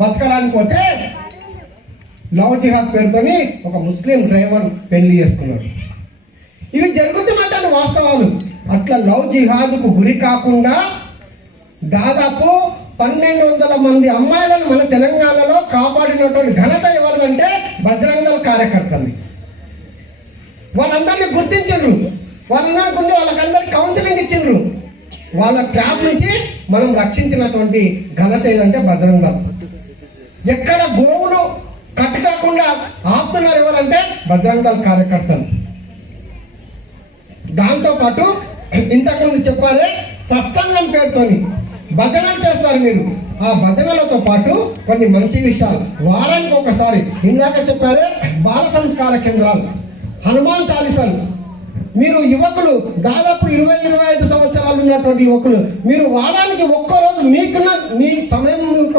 బతకడానికి పోతే లవ్ జిహాద్ పేరుతోని ఒక ముస్లిం డ్రైవర్ పెళ్లి చేసుకున్నాడు. ఇవి జరుగుతున్నటువంటి వాస్తవాలు. అట్లా లవ్ జిహాద్కు గురి కాకుండా దాదాపు 1200 మంది అమ్మాయిలను మన తెలంగాణలో కాపాడినటువంటి ఘనత ఎవరిదంటే బజరంగ దళ కార్యకర్తలు. వాళ్ళందరినీ గుర్తించరు, వాళ్ళకందరికి కౌన్సిలింగ్ ఇచ్చిండ్రు. వాళ్ళ ట్రాప్ నుంచి మనం రక్షించినటువంటి ఘనత ఏదంటే బజరంగ దళ. ఎక్కడ గోవులు కట్టు కాకుండా ఆపుతున్నారు ఎవరంటే బజరంగ దళ కార్యకర్తలు. దాంతోపాటు ఇంతకుముందు చెప్పారే సత్సంగం పేరుతోని భజనలు చేస్తారు మీరు. ఆ భజనలతో పాటు కొన్ని మంచి విషయాలు వారానికి ఒకసారి, ఇందాక చెప్పారే బాల సంస్కార కేంద్రాలు, హనుమాన్ చాలీసాలు. మీరు యువకులు దాదాపు 20-25 సంవత్సరాలు ఉన్నటువంటి యువకులు మీరు వారానికి ఒక్కరోజు మీకున్న మీ సమయం గంట